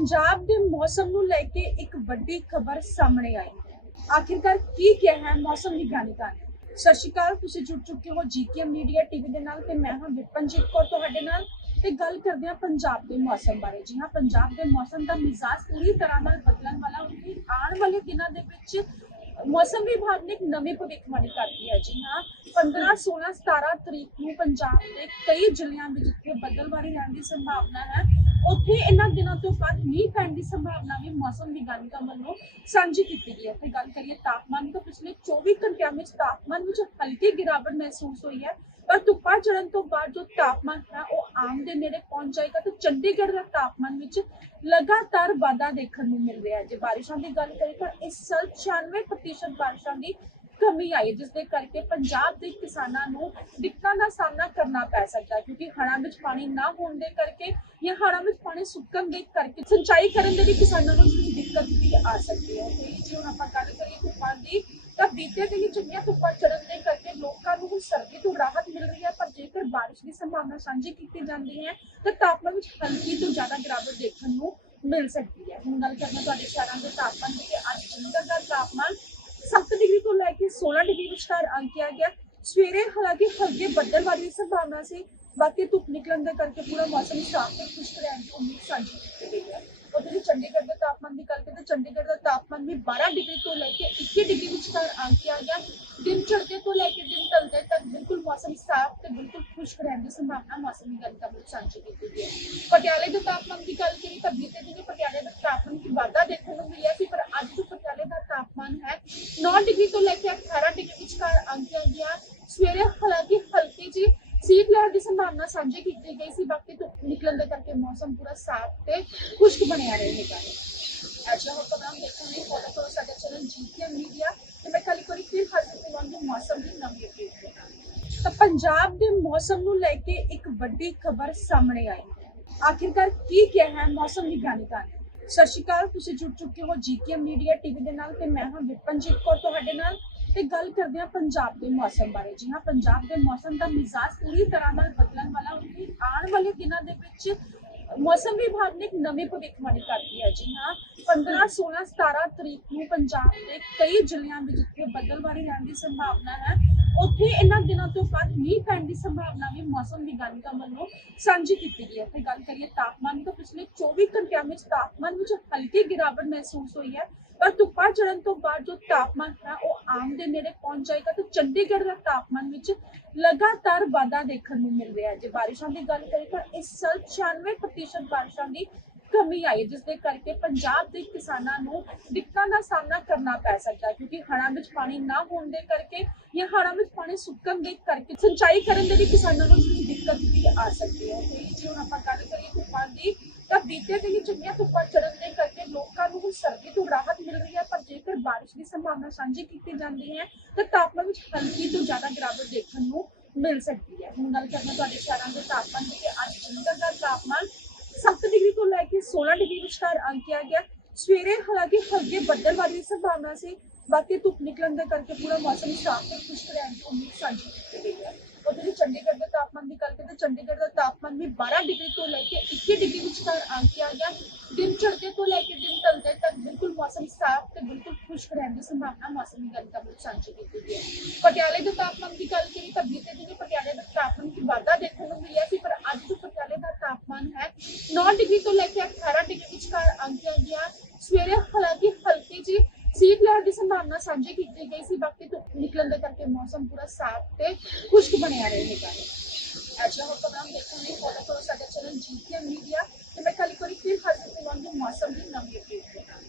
ਪੰਜਾਬ ਦੇ ਮੌਸਮ ਨੂੰ ਲੈ ਕੇ ਇੱਕ ਵੱਡੀ ਖਬਰ ਸਾਹਮਣੇ ਆਈ ਹੈ। ਆਖਿਰਕਾਰ ਕੀ ਕਿਹਾ ਹੈ ਮੌਸਮ ਵਿਗਿਆਨਿਕਾਂ ਨੇ? ਸਤਿ ਸ਼੍ਰੀ ਅਕਾਲ, ਤੁਸੀਂ ਜੁੜ ਚੁੱਕੇ ਹੋ ਜੀਕੇਐਮ ਮੀਡੀਆ ਟੀਵੀ ਦੇ ਨਾਲ ਤੇ ਮੈਂ ਹਾਂ ਵਿਪਨਜੀਤ ਕੌਰ ਤੁਹਾਡੇ ਨਾਲ ਤੇ ਗੱਲ ਕਰਦੇ ਹਾਂ ਪੰਜਾਬ ਦੇ ਮੌਸਮ ਬਾਰੇ। ਜੀ ਹਾਂ, ਪੰਜਾਬ ਦੇ ਮੌਸਮ ਦਾ ਮਿਜ਼ਾਜ ਪੂਰੀ ਤਰ੍ਹਾਂ ਨਾਲ ਬਦਲਣ ਵਾਲਾ ਹੁੰਦੀ ਆਉਣ ਵਾਲੇ ਦਿਨਾਂ ਦੇ ਵਿੱਚ ਮੌਸਮ ਵਿਭਾਗ ਨੇ ਇੱਕ ਨਵੀਂ ਭਵਿੱਖਬਾਣੀ ਕਰਤੀ ਹੈ। ਜੀ ਹਾਂ 15 16 17 ਤਰੀਕ ਨੂੰ ਪੰਜਾਬ ਦੇ ਕਈ ਜ਼ਿਲ੍ਹਿਆਂ ਵਿੱਚ ਜਿੱਥੇ ਬੱਦਲਬਾਰੀ ਰਹਿਣ ਦੀ ਸੰਭਾਵਨਾ ਹੈ ਉੱਥੇ ਇਹਨਾਂ ਦਿਨਾਂ ਤੋਂ ਬਾਅਦ ਮੀਂਹ ਪੈਣ ਦੀ ਸੰਭਾਵਨਾ ਵੀ ਮੌਸਮ ਵਿਗਿਆਨੀਆਂ ਵੱਲੋਂ ਸਾਂਝੀ ਕੀਤੀ ਗਈ ਹੈ। ਤੇ ਗੱਲ ਕਰੀਏ ਤਾਪਮਾਨ ਦੀ ਤਾਂ ਪਿਛਲੇ 24 ਘੰਟਿਆਂ ਵਿੱਚ ਤਾਪਮਾਨ ਵਿੱਚ ਹਲਕੀ ਗਿਰਾਵਟ ਮਹਿਸੂਸ ਹੋਈ ਹੈ। ਪਰ ਧੁੱਪਾਂ ਚੜਨ ਤੋਂ ਬਾਅਦ ਜੋ ਤਾਪਮਾਨ ਹੈ, ਉਹ ਆਮ ਦੇ ਨੇੜੇ ਪਹੁੰਚ ਜਾਏਗਾ ਤੇ ਚੰਡੀਗੜ੍ਹ ਦਾ ਤਾਪਮਾਨ ਵਿੱਚ ਲਗਾਤਾਰ ਵਾਧਾ ਦੇਖਣ ਨੂੰ ਮਿਲ ਰਿਹਾ ਹੈ। ਜੇ ਬਾਰਿਸ਼ਾਂ ਦੀ ਗੱਲ ਕਰੀਏ ਤਾਂ ਇਸ ਸਾਲ 96% ਬਾਰਿਸ਼ਾਂ ਦੀ ਕਮੀ ਆਈ ਹੈ, ਜਿਸ ਦੇ ਕਰਕੇ ਪੰਜਾਬ ਦੇ ਕਿਸਾਨਾਂ ਨੂੰ ਦਿੱਕਤਾਂ ਦਾ ਸਾਹਮਣਾ ਕਰਨਾ ਪੈ ਸਕਦਾ ਹੈ ਕਿਉਂਕਿ ਹੜ੍ਹਾਂ ਵਿੱਚ ਪਾਣੀ ਨਾ ਹੋਣ ਦੇ ਕਰਕੇ ਜਾਂ ਹੜ੍ਹਾਂ ਵਿੱਚ ਪਾਣੀ ਸੁੱਕਣ ਦੇ ਕਰਕੇ ਸਿੰਚਾਈ ਕਰਨ ਦੇ ਲਈ ਕਿਸਾਨਾਂ ਨੂੰ ਦਿੱਕਤ ਵੀ ਆ ਸਕਦੀ ਹੈ। ਤੇ ਜੇ ਹੁਣ ਆਪਾਂ ਗੱਲ ਕਰੀਏ ਧੁੱਪਾਂ ਦੀ ਤਾਂ ਬੀਤੇ ਦਿਨੀ ਚੰਗੀਆਂ ਧੁੱਪਾਂ ਚੜਨ ਦੇ ਕਰਕੇ ਲੋਕਾਂ ਨੂੰ ਹੁਣ ਸਰਦੀ ਤੋਂ ਰਾਹਤ ਮਿਲ ਰਹੀ ਹੈ ਪਰ ਜੇਕਰ ਬਾਰਿਸ਼ ਦੀ ਸੰਭਾਵਨਾ ਸਾਂਝੀ ਕੀਤੀ ਜਾਂਦੀ ਹੈ ਤਾਂ ਤਾਪਮਾਨ ਵਿੱਚ ਹਲਕੀ ਤੋਂ ਜ਼ਿਆਦਾ ਗਿਰਾਵਟ ਦੇਖਣ ਨੂੰ ਮਿਲ ਸਕਦੀ ਹੈ। ਹੁਣ ਗੱਲ ਕਰਨਾ ਤੁਹਾਡੇ ਸ਼ਹਿਰਾਂ ਦੇ ਤਾਪਮਾਨ ਦੀ ਅੱਜ ਚੰਡੀਗੜ੍ਹ ਦਾ ਤਾਪਮਾਨ 7 ਡਿਗਰੀ ਤੋਂ ਲੈ ਕੇ 16 ਡਿਗਰੀ ਵਿਚਕਾਰ ਅੰਕਿਆ ਗਿਆ ਸਵੇਰੇ ਹਾਲਾਂਕਿ ਹਲਕੇ ਬੱਦਲਬਾਰੀ ਦੀ ਸੰਭਾਵਨਾ ਸੀ ਬਾਕੀ ਧੁੱਪ ਨਿਕਲਣ ਦੇ ਕਰਕੇ ਪੂਰਾ ਮੌਸਮ ਸਾਫ਼ ਤੇ ਖੁਸ਼ਕ ਰਹਿਣ ਦੀ ਉਮੀਦ ਸਾਂਝੀ ਕੀਤੀ ਗਈ ਹੈ ਉਧਰ ਹੀ ਚੰਡੀਗੜ੍ਹ ਦੇ ਤਾਪਮਾਨ ਦੀ ਗੱਲ ਕਰੀਏ ਤਾਂ ਚੰਡੀਗੜ੍ਹ ਦਾ ਤਾਪਮਾਨ ਵੀ 12 ਡਿਗਰੀ ਤੋਂ ਲੈ ਕੇ 21 ਡਿਗਰੀ ਵਿਚਕਾਰ ਅੰਕਿਆ ਗਿਆ ਦਿਨ ਚੜ੍ਹਦੇ ਤੋਂ ਲੈ ਕੇ ਦਿਨ ਢਲਦੇ ਤੱਕ ਬਿਲਕੁਲ ਮੌਸਮ ਸਾਫ਼ ਤੇ ਬਿਲਕੁਲ ਖੁਸ਼ਕ ਰਹਿਣ ਦੀ ਸੰਭਾਵਨਾ ਮੌਸਮ ਵਿਗਿਆਨੀਆਂ ਵੱਲੋਂ ਸਾਂਝੀ ਕੀਤੀ ਗਈ ਹੈ ਪਟਿਆਲੇ ਦੇ ਤਾਪਮਾਨ ਦੀ ਗੱਲ ਕਰੀਏ ਤਾਂ ਬੀਤੇ ਦਿਨੀ ਪਟਿਆਲੇ ਦਾ ਤਾਪਮਾਨ ਵਿੱਚ ਵਾਧਾ ਦੇਖਣ ਨੂੰ ਮਿਲਿਆ ਸੀ ਪਰ ਅੱਜ ਜੋ ਪਟਿਆਲੇ ਦਾ ਤਾਪਮਾਨ ਹੈ 9 ਡਿਗਰੀ ਤੋਂ ਲੈ ਕੇ 18 ਡਿਗਰੀ ਵਿਚਕਾਰ ਅੰਕਿਆ ਸਵੇਰੇ ਹਾਲਾਂਕਿ ਹਲਕੀ ਜੀ ਸੀਤ ਲਹਿਰ ਦੀ ਸੰਭਾਵਨਾ ਸਾਂਝੀ ਕੀਤੀ ਗਈ ਸੀ, ਬਾਕੀ ਧੁੱਪ ਨਿਕਲਣ ਦੇ ਕਰਕੇ ਮੌਸਮ ਪੂਰਾ ਸਾਫ਼ ਤੇ ਖੁਸ਼ਕ ਬਣਿਆ ਰਹੇਗਾ। ਐਸਾ ਹੋ ਖਬਰਾਂ ਦੇਖਣ ਲਈ ਫੋਲੋ ਕਰੋ ਸਾਡੇ ਚੈਨਲ ਜੀਕੇਐਮ ਮੀਡੀਆ ਤੇ ਮੈਂ ਕੱਲ ਇੱਕ ਵਾਰੀ ਫਿਰ ਹਾਜ਼ਰ ਹੋਵਾਂਗੀ ਮੌਸਮ ਦੀ ਨਵੀਂ ਅਪਡੇਟ ਦੇ ਨਾਲ। ਤਾਂ ਪੰਜਾਬ ਦੇ ਮੌਸਮ ਨੂੰ ਲੈ ਕੇ ਇੱਕ ਵੱਡੀ ਖਬਰ ਸਾਹਮਣੇ ਆਈ। ਆਖਿਰਕਾਰ ਕੀ ਕਿਹਾ ਹੈ ਮੌਸਮ ਵਿਗਿਆਨਿਕਾਂ ਨੇ? ਸਤਿ ਸ਼੍ਰੀ ਅਕਾਲ, ਤੁਸੀਂ ਜੁੜ ਚੁੱਕੇ ਹੋ ਜੀਕੇਐਮ ਮੀਡੀਆ ਟੀਵੀ ਦੇ ਨਾਲ ਤੇ ਮੈਂ ਹਾਂ ਵਿਪਨਜੀਤ ਕੌਰ ਤੁਹਾਡੇ ਨਾਲ। ਤੇ ਗੱਲ ਕਰਦੇ ਹਾਂ ਪੰਜਾਬ ਦੇ ਮੌਸਮ ਬਾਰੇ। ਜੀ ਹਾਂ, ਪੰਜਾਬ ਦੇ ਮੌਸਮ ਦਾ ਮਿਜ਼ਾਜ ਪੂਰੀ ਤਰ੍ਹਾਂ ਨਾਲ ਬਦਲਣ ਵਾਲਾ ਹੁੰਦੀ ਆਉਣ ਵਾਲੇ ਦਿਨਾਂ ਦੇ ਵਿੱਚ ਮੌਸਮ ਵਿਭਾਗ ਨੇ ਇੱਕ ਨਵੀਂ ਭਵਿੱਖਬਾਣੀ ਕਰਤੀ ਹੈ। ਜੀ ਹਾਂ 15 16 17 ਤਰੀਕ ਨੂੰ ਪੰਜਾਬ ਦੇ ਕਈ ਜ਼ਿਲ੍ਹਿਆਂ ਵਿੱਚ ਜਿੱਥੇ ਬੱਦਲਬਾਰੀ ਰਹਿਣ ਦੀ ਸੰਭਾਵਨਾ ਹੈ, ਉੱਥੇ ਇਹਨਾਂ ਦਿਨਾਂ ਤੋਂ ਬਾਅਦ ਮੀਂਹ ਪੈਣ ਦੀ ਸੰਭਾਵਨਾ ਵੀ ਮੌਸਮ ਵਿਗਿਆਨੀਆਂ ਵੱਲੋਂ ਸਾਂਝੀ ਕੀਤੀ ਗਈ ਹੈ। ਤੇ ਗੱਲ ਕਰੀਏ ਤਾਪਮਾਨ ਦੀ, ਤਾਂ ਪਿਛਲੇ 24 ਘੰਟਿਆਂ ਵਿੱਚ ਤਾਪਮਾਨ ਵਿੱਚ ਹਲਕੀ ਗਿਰਾਵਟ ਮਹਿਸੂਸ ਹੋਈ ਹੈ। ਪਰ ਧੁੱਪਾਂ ਚੜਨ ਤੋਂ ਬਾਅਦ ਜੋ ਤਾਪਮਾਨ ਹੈ ਉਹ ਆਮ ਦੇ ਨੇੜੇ ਪਹੁੰਚ ਜਾਏਗਾ ਤੇ ਚੰਡੀਗੜ੍ਹ ਦਾ ਤਾਪਮਾਨ ਵਿੱਚ ਲਗਾਤਾਰ ਵਾਧਾ ਦੇਖਣ ਨੂੰ ਮਿਲ ਰਿਹਾ ਹੈ। ਜੇ ਬਾਰਿਸ਼ਾਂ ਦੀ ਗੱਲ ਕਰੀਏ ਤਾਂ ਇਸ ਸਾਲ 96% ਬਾਰਿਸ਼ਾਂ ਦੀ ਕਮੀ ਆਈ ਹੈ, ਜਿਸ ਦੇ ਕਰਕੇ ਪੰਜਾਬ ਦੇ ਕਿਸਾਨਾਂ ਨੂੰ ਦਿੱਕਤਾਂ ਦਾ ਸਾਹਮਣਾ ਕਰਨਾ ਪੈ ਸਕਦਾ ਹੈ ਕਿਉਂਕਿ ਹੜ੍ਹਾਂ ਵਿੱਚ ਪਾਣੀ ਨਾ ਹੋਣ ਦੇ ਕਰਕੇ ਜਾਂ ਹੜ੍ਹਾਂ ਵਿੱਚ ਪਾਣੀ ਸੁੱਕਣ ਦੇ ਕਰਕੇ ਸਿੰਚਾਈ ਕਰਨ ਦੇ ਲਈ ਕਿਸਾਨਾਂ ਨੂੰ ਦਿੱਕਤ ਵੀ ਆ ਸਕਦੀ ਹੈ। ਤੇ ਜੇ ਹੁਣ ਆਪਾਂ ਗੱਲ ਤਾਂ ਬੀਤੇ ਦਿਨੀ ਚੰਗੀਆਂ ਧੁੱਪਾਂ ਚੜਨ ਦੇ ਕਰਕੇ ਲੋਕਾਂ ਨੂੰ ਹੁਣ ਸਰਦੀ ਤੋਂ ਰਾਹਤ ਮਿਲ ਰਹੀ ਹੈ, ਪਰ ਜੇਕਰ ਬਾਰਿਸ਼ ਦੀ ਸੰਭਾਵਨਾ ਸਾਂਝੀ ਕੀਤੀ ਜਾਂਦੀ ਹੈ, ਤਾਂ ਤਾਪਮਾਨ ਵਿੱਚ ਹਲਕੀ ਤੋਂ ਜ਼ਿਆਦਾ ਗਿਰਾਵਟ ਦੇਖਣ ਨੂੰ ਮਿਲ ਸਕਦੀ ਹੈ। ਹੁਣ ਗੱਲ ਕਰਨਾ ਤੁਹਾਡੇ ਸ਼ਹਿਰਾਂ ਦੇ ਤਾਪਮਾਨ ਦੀ ਅੱਜ ਚੰਡੀਗੜ੍ਹ ਦਾ ਤਾਪਮਾਨ 7 ਡਿਗਰੀ ਤੋਂ ਲੈ ਕੇ 16 ਡਿਗਰੀ ਵਿਚਕਾਰ ਅੰਕਿਆ ਗਿਆ। ਸਵੇਰੇ ਹਾਲਾਂਕਿ ਹਲਕੇ ਬੱਦਲਬਾਰੀ ਦੀ ਸੰਭਾਵਨਾ ਸੀ, ਬਾਕੀ ਧੁੱਪ ਨਿਕਲਣ ਦੇ ਕਰਕੇ ਪੂਰਾ ਮੌਸਮ ਸਾਫ਼ ਤੇ ਖੁਸ਼ਕ ਰਹਿਣ ਦੀ ਉਮੀਦ ਸਾਂਝੀ ਕੀਤੀ ਗਈ ਹੈ। ਉਧਰ ਚੰਡੀਗੜ੍ਹ ਦੇ ਚੰਡੀਗੜ੍ਹ ਦਾ ਤਾਪਮਾਨ ਵੀ 12 ਡਿਗਰੀ ਤੋਂ ਲੈ ਕੇ 21 ਡਿਗਰੀ ਵਿਚਕਾਰ ਅੰਕਿਆ ਗਿਆ। ਦਿਨ ਚੜ੍ਹਦੇ ਤੋਂ ਲੈ ਕੇ ਦਿਨ ਢਲਦੇ ਤੱਕ ਬਿਲਕੁਲ ਮੌਸਮ ਸਾਫ਼ ਤੇ ਬਿਲਕੁਲ ਖੁਸ਼ਕ ਰਹਿਣ ਦੀ ਸੰਭਾਵਨਾ ਮੌਸਮ ਵਿਗਿਆਨੀਆਂ ਵੱਲੋਂ ਸਾਂਝੀ ਕੀਤੀ ਗਈ ਹੈ। ਪਟਿਆਲੇ ਦੇ ਤਾਪਮਾਨ ਦੀ ਗੱਲ ਕਰੀਏ ਤਾਂ ਬੀਤੇ ਦਿਨੀ ਪਟਿਆਲੇ ਦਾ ਤਾਪਮਾਨ ਵਿੱਚ ਵਾਧਾ ਦੇਖਣ ਨੂੰ ਮਿਲਿਆ ਸੀ, ਪਰ ਅੱਜ ਜੋ ਪਟਿਆਲੇ ਦਾ ਤਾਪਮਾਨ ਹੈ 9 ਡਿਗਰੀ ਤੋਂ ਲੈ ਕੇ 18 ਡਿਗਰੀ ਵਿਚਕਾਰ ਆ ਗਿਆ ਸਵੇਰੇ ਹਾਲਾਂਕਿ ਹਲਕੀ ਜੀ ਸੀਤ ਲਹਿਰ ਦੀ ਸੰਭਾਵਨਾ ਸਾਂਝੀ ਕੀਤੀ ਗਈ ਸੀ, ਬਾਕੀ ਧੁੱਪ ਨਿਕਲਣ ਦੇ ਕਰਕੇ ਮੌਸਮ ਪੂਰਾ ਸਾਫ਼ ਤੇ ਖੁਸ਼ਕ ਬਣਿਆ ਰਹੇਗਾ ਅਗਲਾ ਵਕਤ ਪ੍ਰੋਗਰਾਮ ਦੇਖਣ ਲਈ ਫੋਲੋ ਕਰੋ ਸਾਡਾ ਚੈਨਲ ਜੀਕੇ ਮੀਡੀਆ ਤੇ ਮੈਂ ਕੱਲ ਕਰੀ ਫਿਰ ਹਾਜ਼ਰ ਹੋਵਾਂਗੀ ਮੌਸਮ ਦੀ ਨਵੀਂ ਅਪਡੇਟ ਦੇ ਨਾਲ